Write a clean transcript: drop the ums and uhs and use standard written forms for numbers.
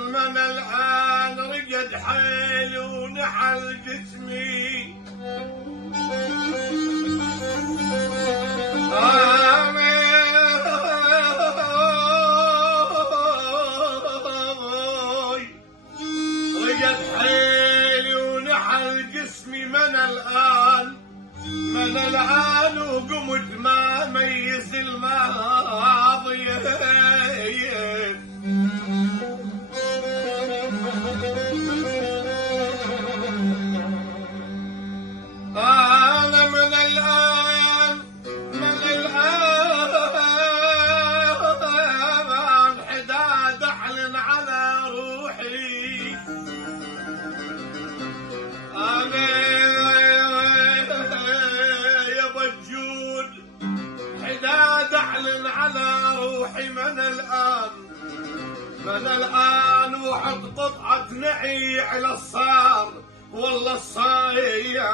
من الآن رقد حيلي ونحل جسمي. رقد حيلي ونحل جسمي. من الآن وقمت ما ميز الماضي. أنا من الآن حداد أعلن على روحي. أنا يا بجود حداد أعلن على روحي. من الآن وحط قطعة نعي على الصار والله الصايع.